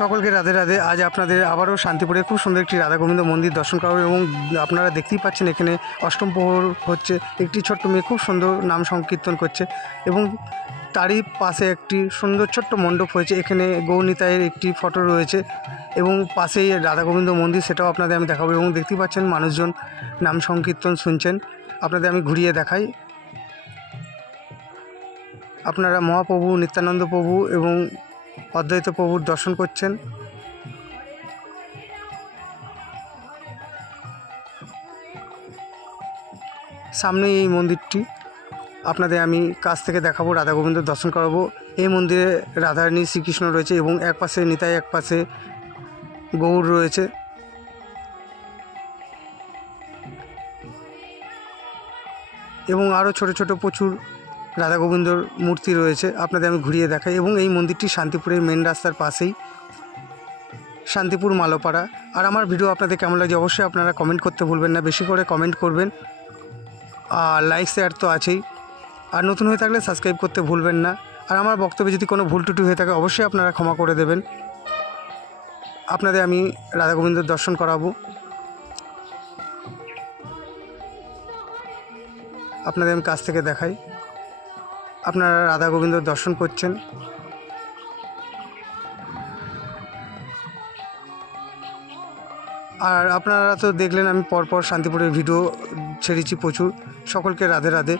সকলকে রাধে রাধে। আজ আপনাদের আবারও শান্তিপুরে খুব সুন্দর একটি রাধা গোবিন্দ মন্দির দর্শন করাবো এবং আপনারা দেখতেই পাচ্ছেন এখানে অষ্টম প্রহর হচ্ছে। একটি ছোট্ট মেয়ে খুব সুন্দর নাম সংকীর্তন করছে এবং তারই পাশে একটি সুন্দর ছোট্ট মণ্ডপ হয়েছে। এখানে গৌরনিতাইয়ের একটি ফটো রয়েছে এবং পাশেই রাধা গোবিন্দ মন্দির, সেটাও আপনাদের আমি দেখাবো। এবং দেখতেই পাচ্ছেন মানুষজন নাম সংকীর্তন শুনছেন। আপনাদের আমি ঘুরিয়ে দেখাই। আপনারা মহাপ্রভু নিত্যানন্দ প্রভু এবং অদ্বৈত প্রভুর দর্শন করছেন। সামনে এই মন্দিরটি আপনাদের আমি কাছ থেকে দেখাবো, রাধা গোবিন্দের দর্শন করাবো। এই মন্দিরে রাধারানী শ্রীকৃষ্ণ রয়েছে এবং এক পাশে নিতাই, এক পাশে গৌর রয়েছে। এবং আরও ছোট ছোট প্রচুর রাধা গোবিন্দর মূর্তি রয়েছে, আপনাদের আমি ঘুরিয়ে দেখাই। এবং এই মন্দিরটি শান্তিপুরের মেন রাস্তার পাশেই, শান্তিপুর মালোপাড়া। আর আমার ভিডিও আপনাদের কেমন লাগে অবশ্যই আপনারা কমেন্ট করতে ভুলবেন না, বেশি করে কমেন্ট করবেন। আর লাইক শেয়ার তো আছেই, আর নতুন হয়ে থাকলে সাবস্ক্রাইব করতে ভুলবেন না। আর আমার বক্তব্যে যদি কোনো ভুল ত্রুটি হয়ে থাকে অবশ্যই আপনারা ক্ষমা করে দেবেন। আপনাদের আমি রাধা গোবিন্দর দর্শন করাবো। আপনাদের আমি কাছ থেকে দেখাই। আপনারা রাধা গোবিন্দর দর্শন করছেন। আর আপনারা তো দেখলেন আমি পরপর শান্তিপুরের ভিডিও ছেড়েছি প্রচুর। সকলকে রাধে রাধে।